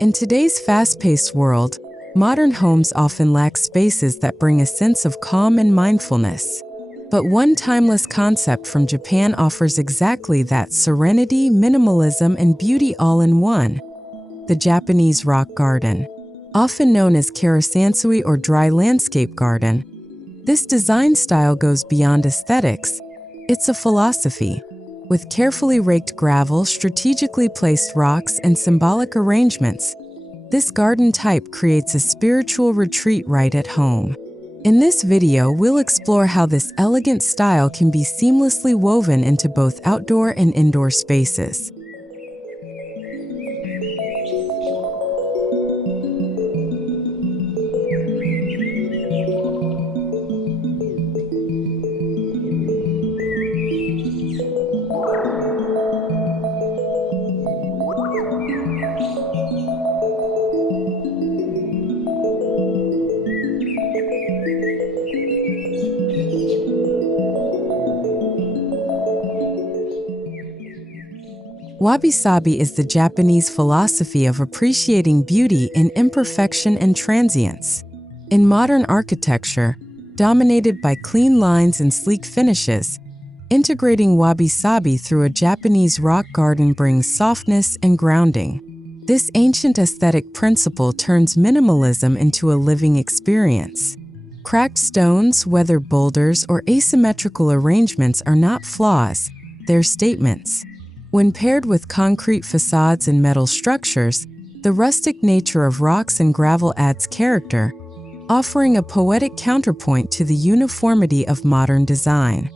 In today's fast-paced world, modern homes often lack spaces that bring a sense of calm and mindfulness. But one timeless concept from Japan offers exactly that: serenity, minimalism, and beauty all in one. The Japanese rock garden. Often known as Karesansui or dry landscape garden, this design style goes beyond aesthetics. It's a philosophy. With carefully raked gravel, strategically placed rocks, and symbolic arrangements, this garden type creates a spiritual retreat right at home. In this video, we'll explore how this elegant style can be seamlessly woven into both outdoor and indoor spaces. Wabi-Sabi is the Japanese philosophy of appreciating beauty in imperfection and transience. In modern architecture, dominated by clean lines and sleek finishes, integrating Wabi-Sabi through a Japanese rock garden brings softness and grounding. This ancient aesthetic principle turns minimalism into a living experience. Cracked stones, weathered boulders, or asymmetrical arrangements are not flaws, they're statements. When paired with concrete facades and metal structures, the rustic nature of rocks and gravel adds character, offering a poetic counterpoint to the uniformity of modern design.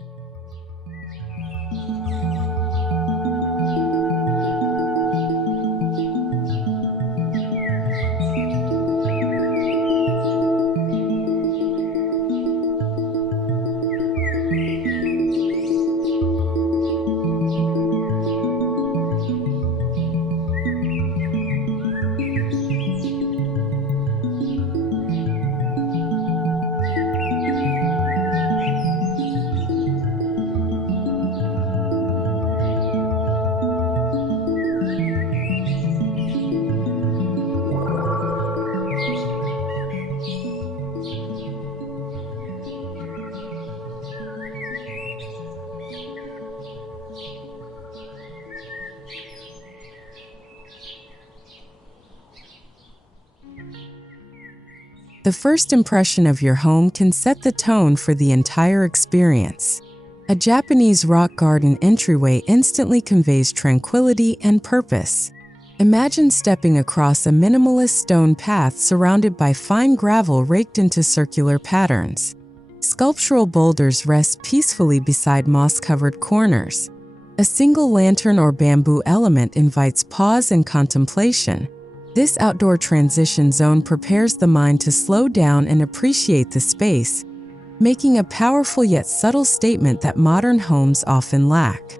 The first impression of your home can set the tone for the entire experience. A Japanese rock garden entryway instantly conveys tranquility and purpose. Imagine stepping across a minimalist stone path surrounded by fine gravel raked into circular patterns. Sculptural boulders rest peacefully beside moss-covered corners. A single lantern or bamboo element invites pause and contemplation. This outdoor transition zone prepares the mind to slow down and appreciate the space, making a powerful yet subtle statement that modern homes often lack.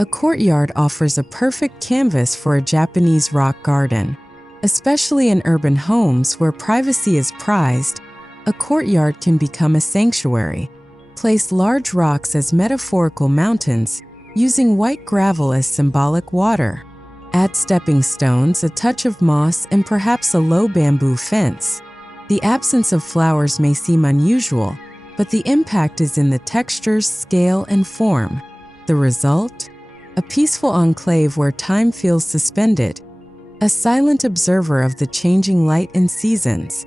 A courtyard offers a perfect canvas for a Japanese rock garden. Especially in urban homes where privacy is prized, a courtyard can become a sanctuary. Place large rocks as metaphorical mountains, using white gravel as symbolic water. Add stepping stones, a touch of moss, and perhaps a low bamboo fence. The absence of flowers may seem unusual, but the impact is in the textures, scale, and form. The result? A peaceful enclave where time feels suspended, a silent observer of the changing light and seasons.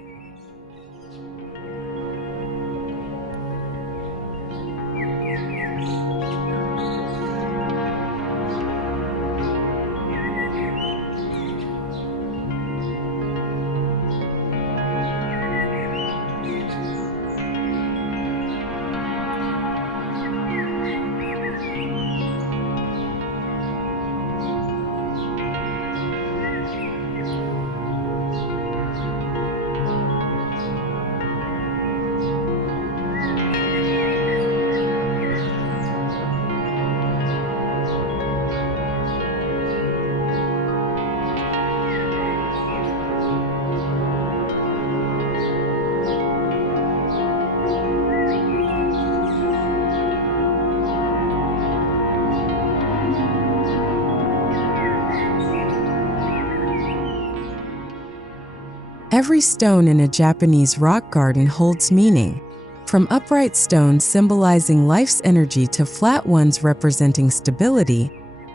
Every stone in a Japanese rock garden holds meaning, from upright stones symbolizing life's energy to flat ones representing stability.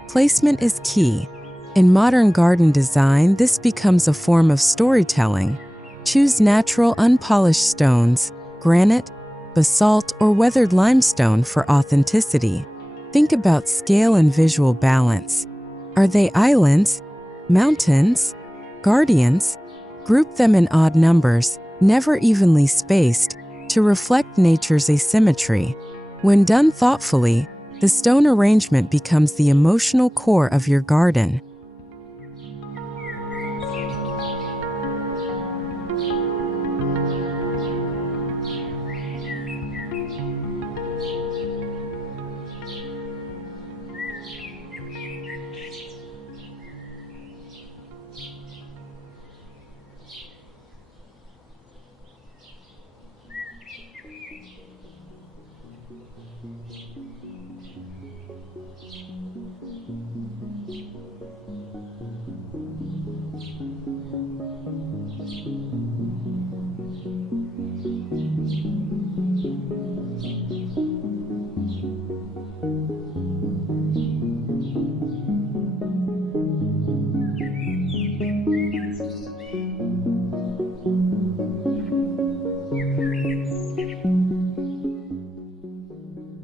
Placement is key. In modern garden design, this becomes a form of storytelling. Choose natural, unpolished stones, granite, basalt, or weathered limestone for authenticity. Think about scale and visual balance. Are they islands, mountains, guardians? Group them in odd numbers, never evenly spaced, to reflect nature's asymmetry. When done thoughtfully, the stone arrangement becomes the emotional core of your garden.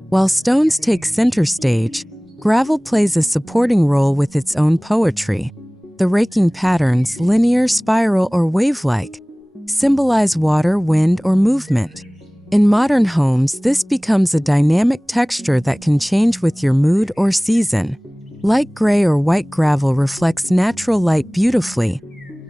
While stones take center stage, gravel plays a supporting role with its own poetry. The raking patterns, linear, spiral, or wave-like, symbolize water, wind, or movement. In modern homes, this becomes a dynamic texture that can change with your mood or season. Light gray or white gravel reflects natural light beautifully,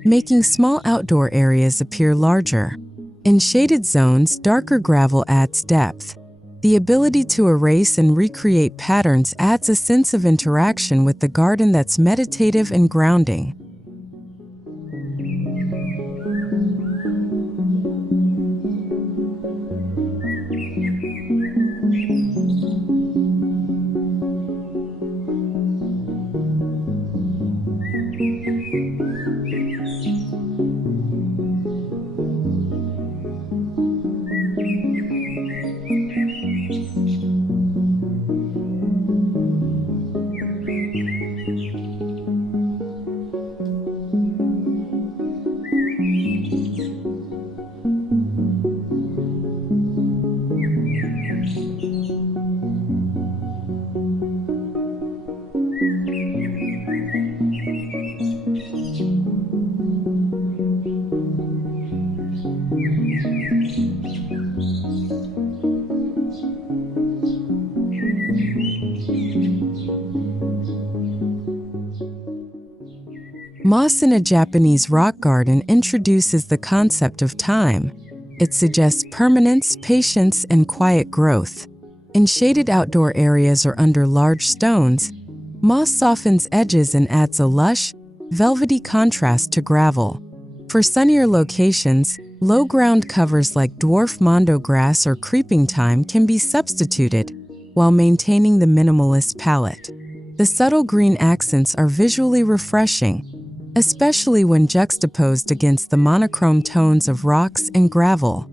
making small outdoor areas appear larger. In shaded zones, darker gravel adds depth. The ability to erase and recreate patterns adds a sense of interaction with the garden that's meditative and grounding. Moss in a Japanese rock garden introduces the concept of time. It suggests permanence, patience, and quiet growth. In shaded outdoor areas or under large stones, moss softens edges and adds a lush, velvety contrast to gravel. For sunnier locations, Low ground covers like dwarf mondo grass or creeping thyme can be substituted while maintaining the minimalist palette. The subtle green accents are visually refreshing, especially when juxtaposed against the monochrome tones of rocks and gravel.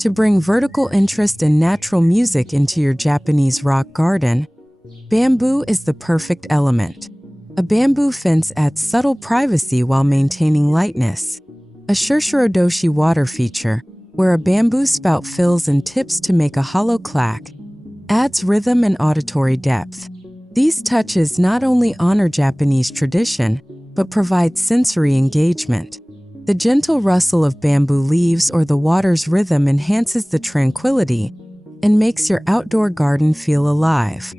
To bring vertical interest and natural music into your Japanese rock garden, bamboo is the perfect element. A bamboo fence adds subtle privacy while maintaining lightness. A Shirshiro-doshi water feature, where a bamboo spout fills and tips to make a hollow clack, adds rhythm and auditory depth. These touches not only honor Japanese tradition, but provide sensory engagement. The gentle rustle of bamboo leaves or the water's rhythm enhances the tranquility and makes your outdoor garden feel alive.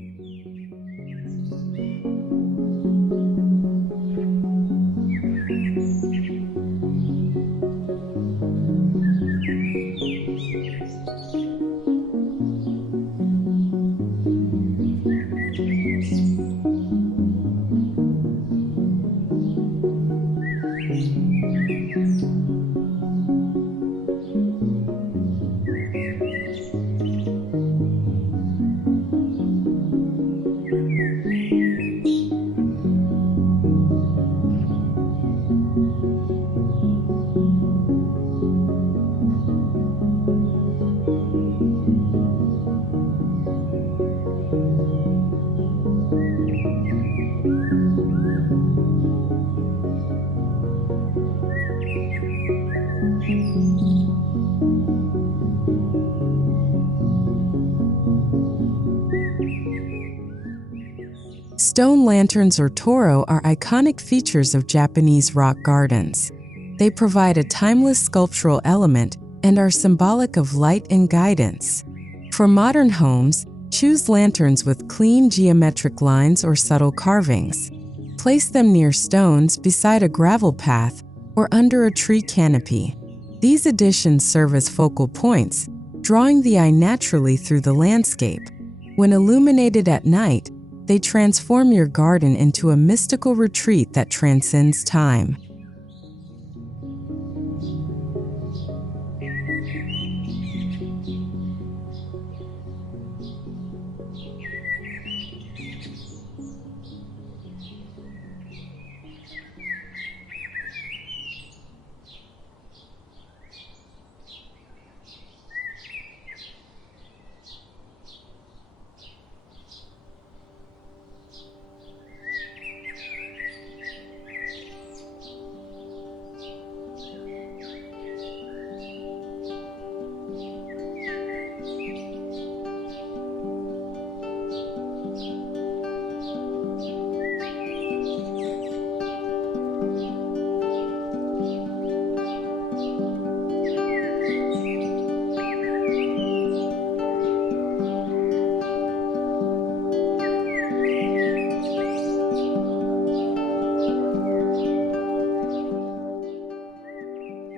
Stone lanterns or toro are iconic features of Japanese rock gardens. They provide a timeless sculptural element and are symbolic of light and guidance. For modern homes, choose lanterns with clean geometric lines or subtle carvings. Place them near stones, beside a gravel path, or under a tree canopy. These additions serve as focal points, drawing the eye naturally through the landscape. When illuminated at night, they transform your garden into a mystical retreat that transcends time.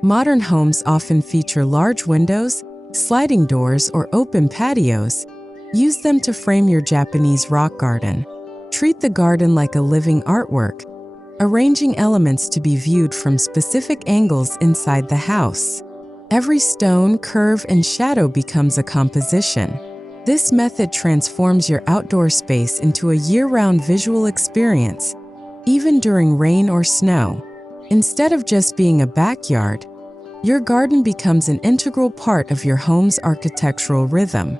Modern homes often feature large windows, sliding doors, or open patios. Use them to frame your Japanese rock garden. Treat the garden like a living artwork, arranging elements to be viewed from specific angles inside the house. Every stone, curve, and shadow becomes a composition. This method transforms your outdoor space into a year-round visual experience, even during rain or snow. Instead of just being a backyard, Your garden becomes an integral part of your home's architectural rhythm.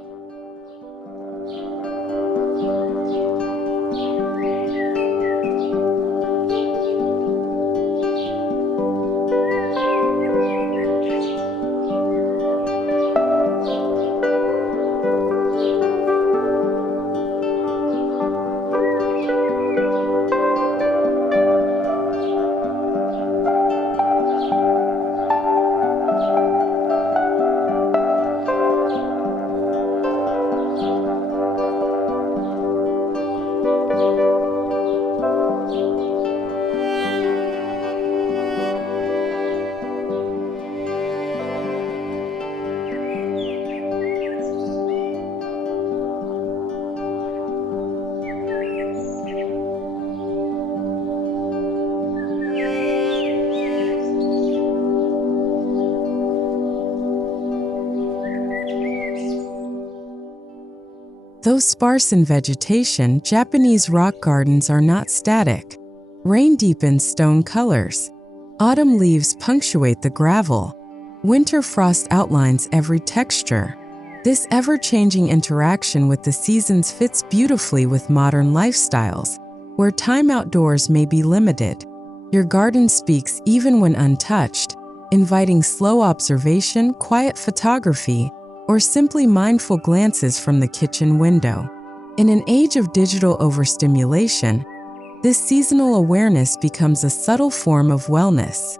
Though sparse in vegetation, Japanese rock gardens are not static. Rain deepens stone colors. Autumn leaves punctuate the gravel. Winter frost outlines every texture. This ever-changing interaction with the seasons fits beautifully with modern lifestyles, where time outdoors may be limited. Your garden speaks even when untouched, inviting slow observation, quiet photography, or simply mindful glances from the kitchen window. In an age of digital overstimulation, this seasonal awareness becomes a subtle form of wellness.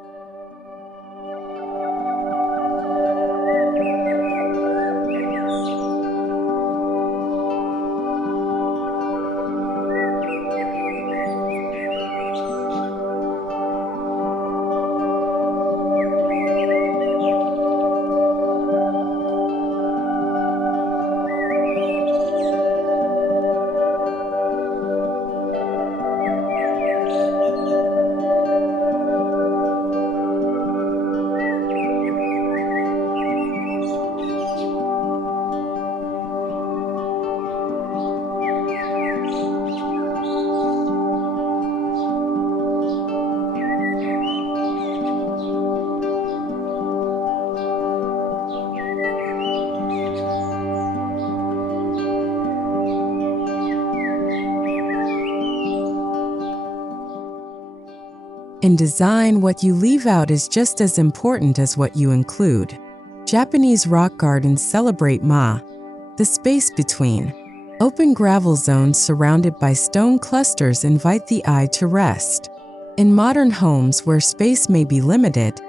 In design, what you leave out is just as important as what you include. Japanese rock gardens celebrate the space between. Open gravel zones surrounded by stone clusters invite the eye to rest. In modern homes where space may be limited,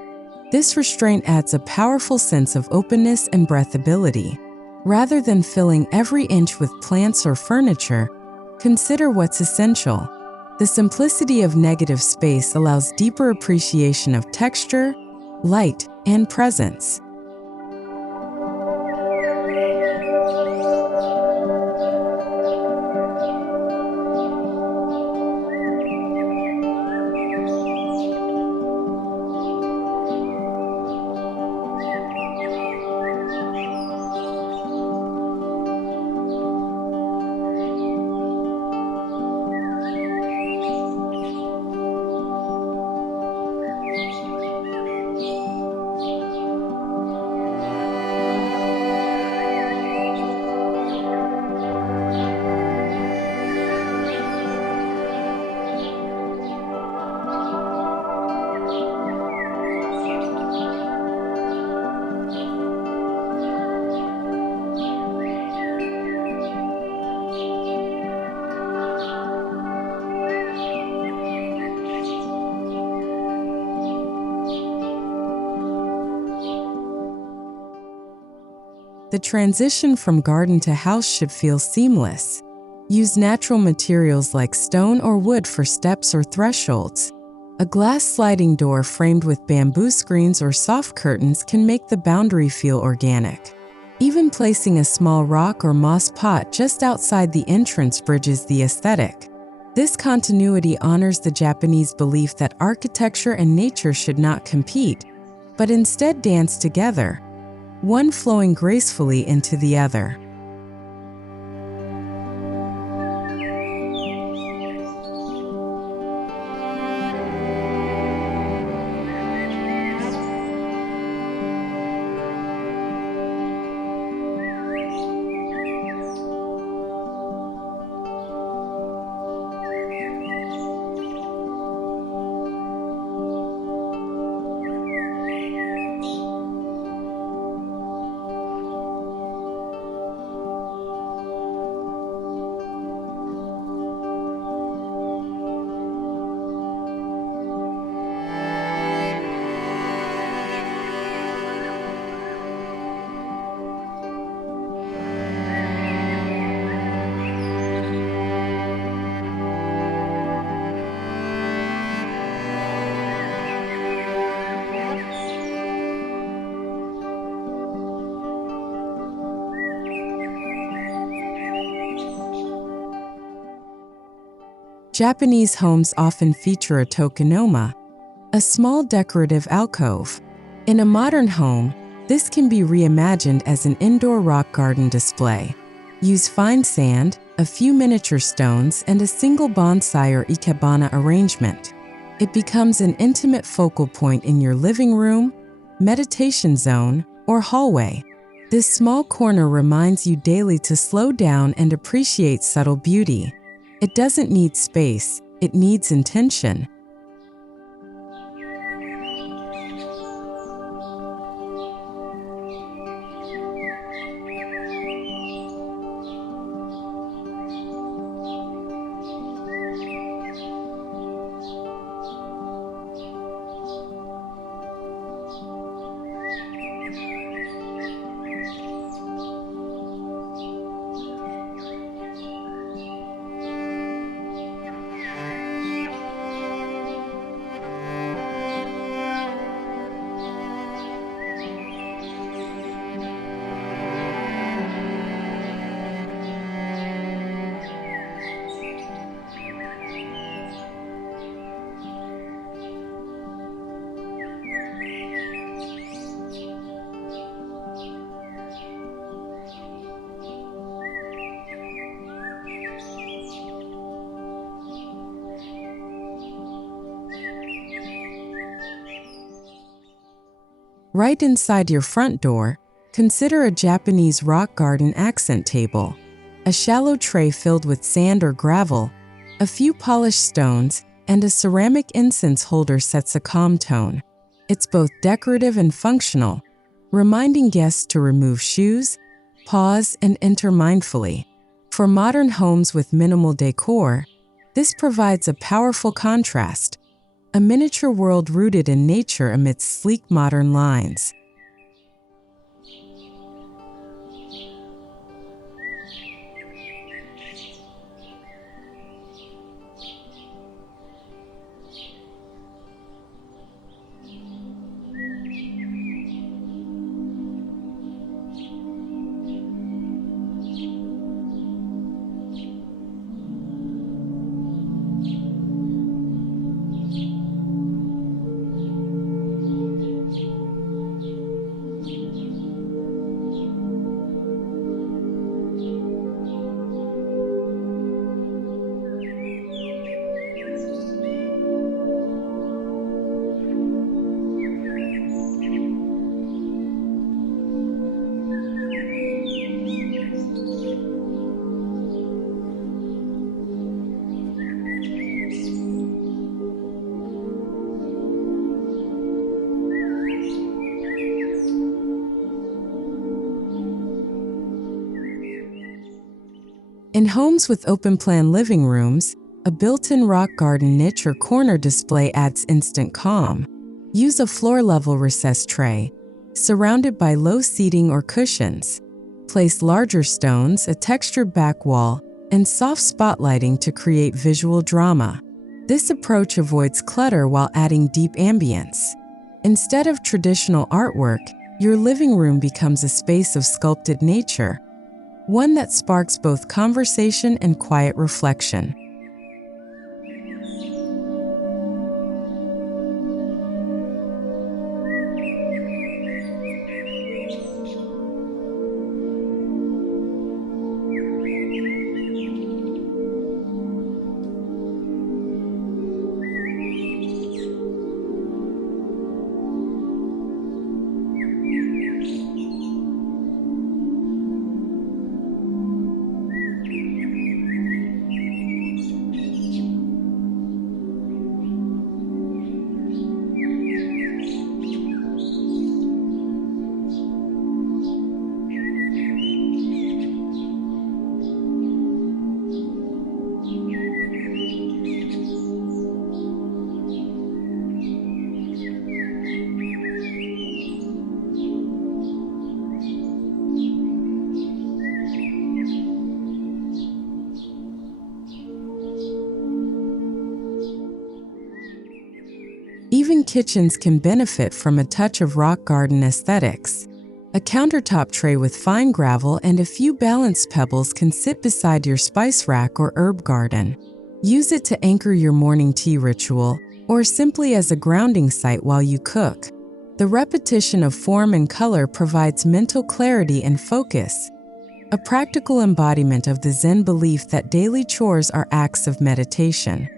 this restraint adds a powerful sense of openness and breathability. Rather than filling every inch with plants or furniture, consider what's essential. The simplicity of negative space allows deeper appreciation of texture, light, and presence. The transition from garden to house should feel seamless. Use natural materials like stone or wood for steps or thresholds. A glass sliding door framed with bamboo screens or soft curtains can make the boundary feel organic. Even placing a small rock or moss pot just outside the entrance bridges the aesthetic. This continuity honors the Japanese belief that architecture and nature should not compete, but instead dance together, one flowing gracefully into the other. Japanese homes often feature a tokonoma, a small decorative alcove. In a modern home, this can be reimagined as an indoor rock garden display. Use fine sand, a few miniature stones, and a single bonsai or ikebana arrangement. It becomes an intimate focal point in your living room, meditation zone, or hallway. This small corner reminds you daily to slow down and appreciate subtle beauty. It doesn't need space, it needs intention. Right inside your front door, consider a Japanese rock garden accent table. A shallow tray filled with sand or gravel, a few polished stones, and a ceramic incense holder sets a calm tone. It's both decorative and functional, reminding guests to remove shoes, pause, and enter mindfully. For modern homes with minimal decor, this provides a powerful contrast. A miniature world rooted in nature amidst sleek modern lines. In homes with open-plan living rooms, a built-in rock garden niche or corner display adds instant calm. Use a floor-level recessed tray, surrounded by low seating or cushions. Place larger stones, a textured back wall, and soft spotlighting to create visual drama. This approach avoids clutter while adding deep ambience. Instead of traditional artwork, your living room becomes a space of sculpted nature, one that sparks both conversation and quiet reflection. Even kitchens can benefit from a touch of rock garden aesthetics. A countertop tray with fine gravel and a few balanced pebbles can sit beside your spice rack or herb garden. Use it to anchor your morning tea ritual or simply as a grounding site while you cook. The repetition of form and color provides mental clarity and focus, a practical embodiment of the Zen belief that daily chores are acts of meditation.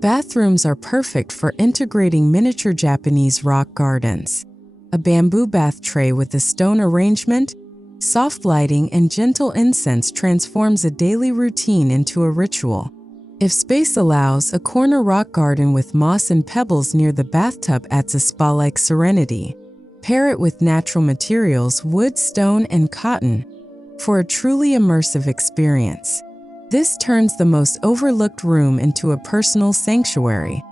Bathrooms are perfect for integrating miniature Japanese rock gardens. A bamboo bath tray with a stone arrangement, soft lighting, and gentle incense transforms a daily routine into a ritual. If space allows, a corner rock garden with moss and pebbles near the bathtub adds a spa-like serenity. Pair it with natural materials, wood, stone, and cotton, for a truly immersive experience. This turns the most overlooked room into a personal sanctuary.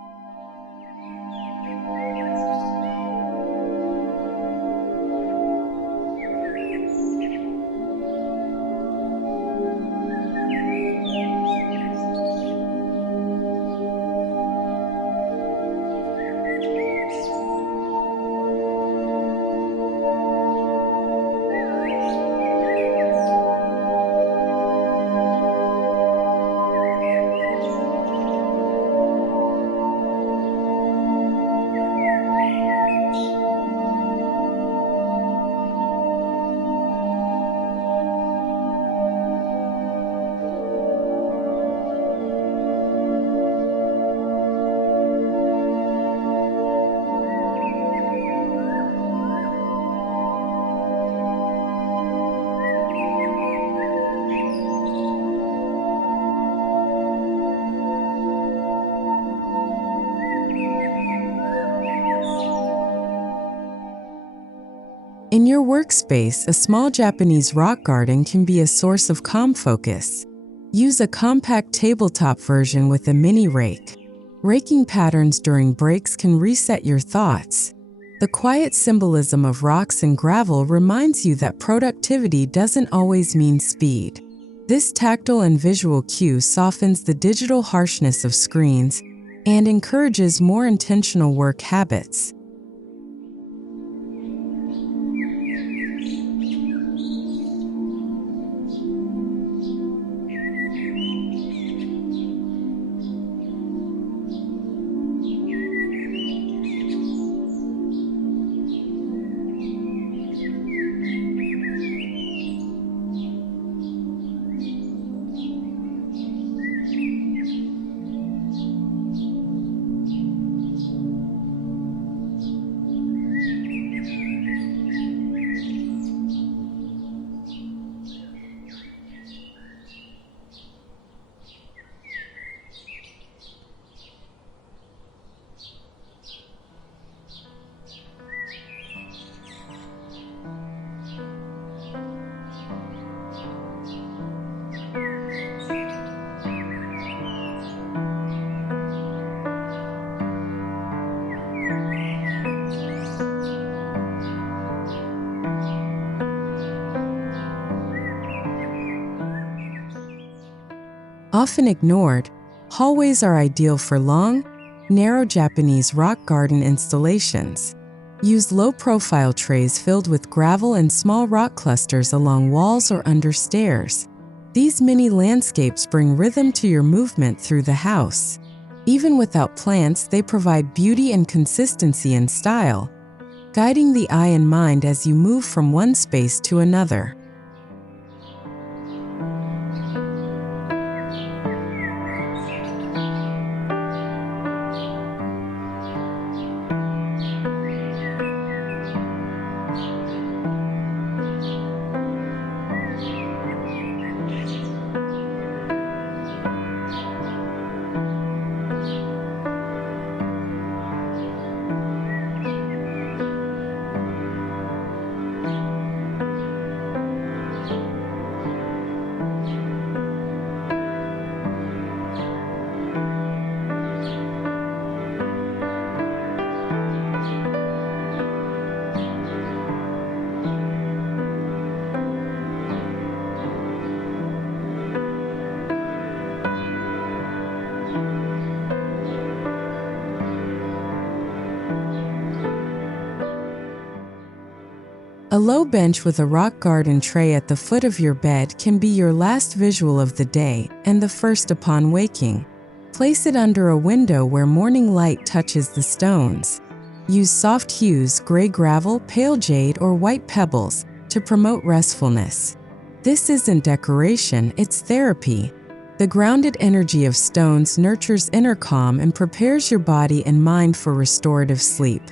In your workspace, a small Japanese rock garden can be a source of calm focus. Use a compact tabletop version with a mini rake. Raking patterns during breaks can reset your thoughts. The quiet symbolism of rocks and gravel reminds you that productivity doesn't always mean speed. This tactile and visual cue softens the digital harshness of screens and encourages more intentional work habits. Often ignored, hallways are ideal for long, narrow Japanese rock garden installations. Use low-profile trays filled with gravel and small rock clusters along walls or under stairs. These mini landscapes bring rhythm to your movement through the house. Even without plants, they provide beauty and consistency in style. guiding the eye and mind as you move from one space to another. A low bench with a rock garden tray at the foot of your bed can be your last visual of the day and the first upon waking. Place it under a window where morning light touches the stones. Use soft hues, gray gravel, pale jade, or white pebbles to promote restfulness. This isn't decoration, it's therapy. The grounded energy of stones nurtures inner calm and prepares your body and mind for restorative sleep.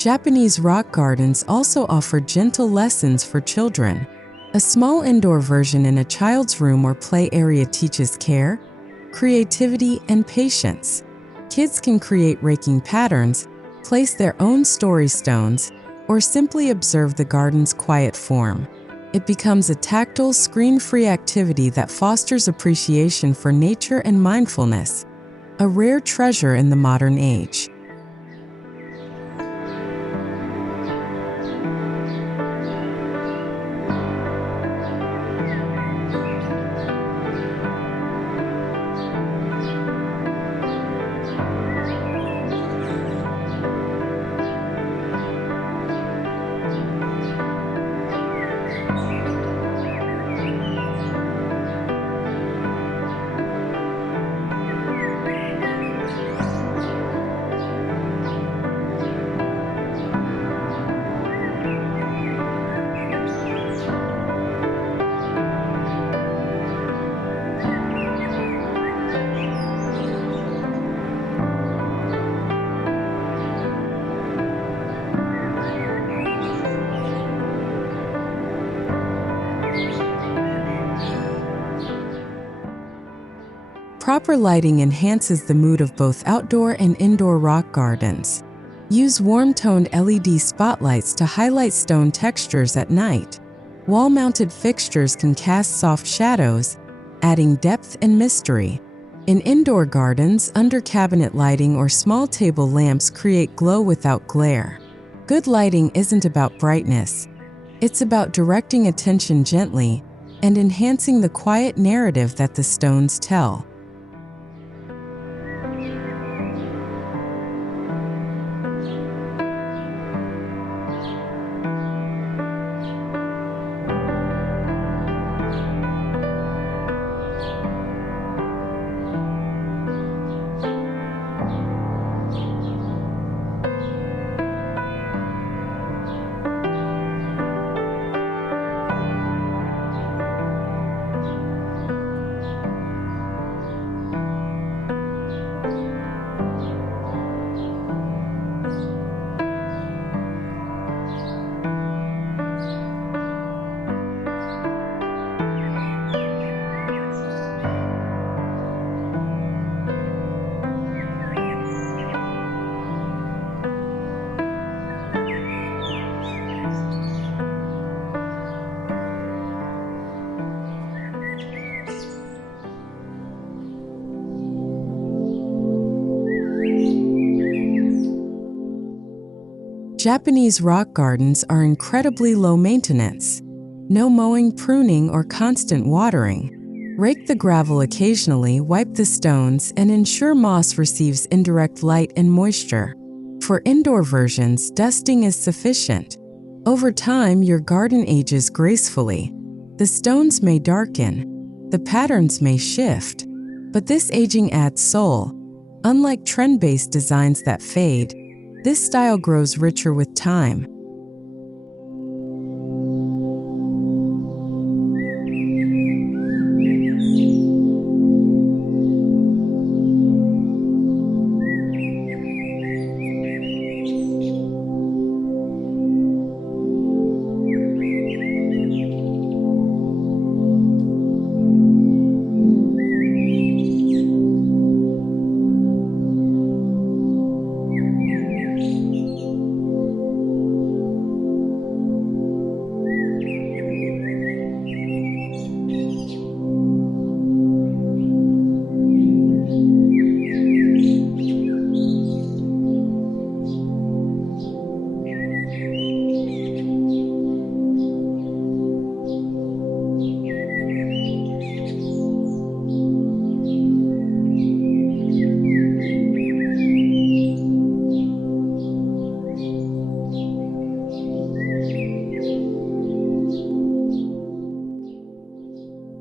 Japanese rock gardens also offer gentle lessons for children. A small indoor version in a child's room or play area teaches care, creativity, and patience. Kids can create raking patterns, place their own story stones, or simply observe the garden's quiet form. It becomes a tactile, screen-free activity that fosters appreciation for nature and mindfulness, a rare treasure in the modern age. Proper lighting enhances the mood of both outdoor and indoor rock gardens. Use warm-toned LED spotlights to highlight stone textures at night. Wall-mounted fixtures can cast soft shadows, adding depth and mystery. In indoor gardens, under-cabinet lighting or small table lamps create glow without glare. Good lighting isn't about brightness. It's about directing attention gently and enhancing the quiet narrative that the stones tell. Japanese rock gardens are incredibly low maintenance. No mowing, pruning, or constant watering. Rake the gravel occasionally, wipe the stones, and ensure moss receives indirect light and moisture. For indoor versions, dusting is sufficient. Over time, your garden ages gracefully. The stones may darken, the patterns may shift, but this aging adds soul. Unlike trend-based designs that fade, this style grows richer with time.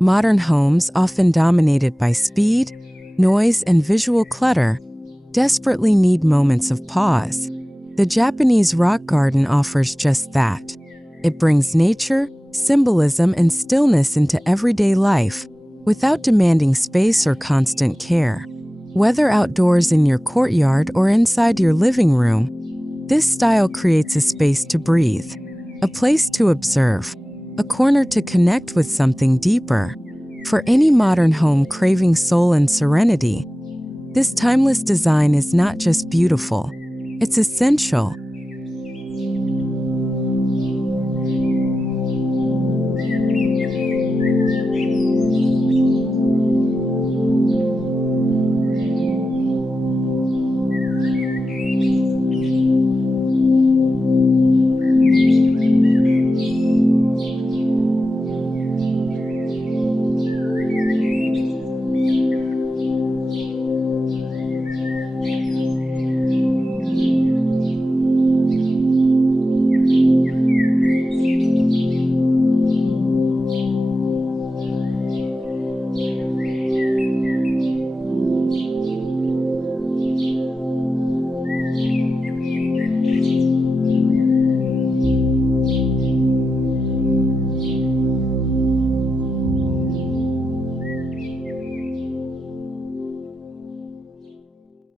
Modern homes, often dominated by speed, noise, and visual clutter, desperately need moments of pause. The Japanese rock garden offers just that. It brings nature, symbolism, and stillness into everyday life without demanding space or constant care. Whether outdoors in your courtyard or inside your living room, this style creates a space to breathe, a place to observe, a corner to connect with something deeper. For any modern home craving soul and serenity, this timeless design is not just beautiful, it's essential.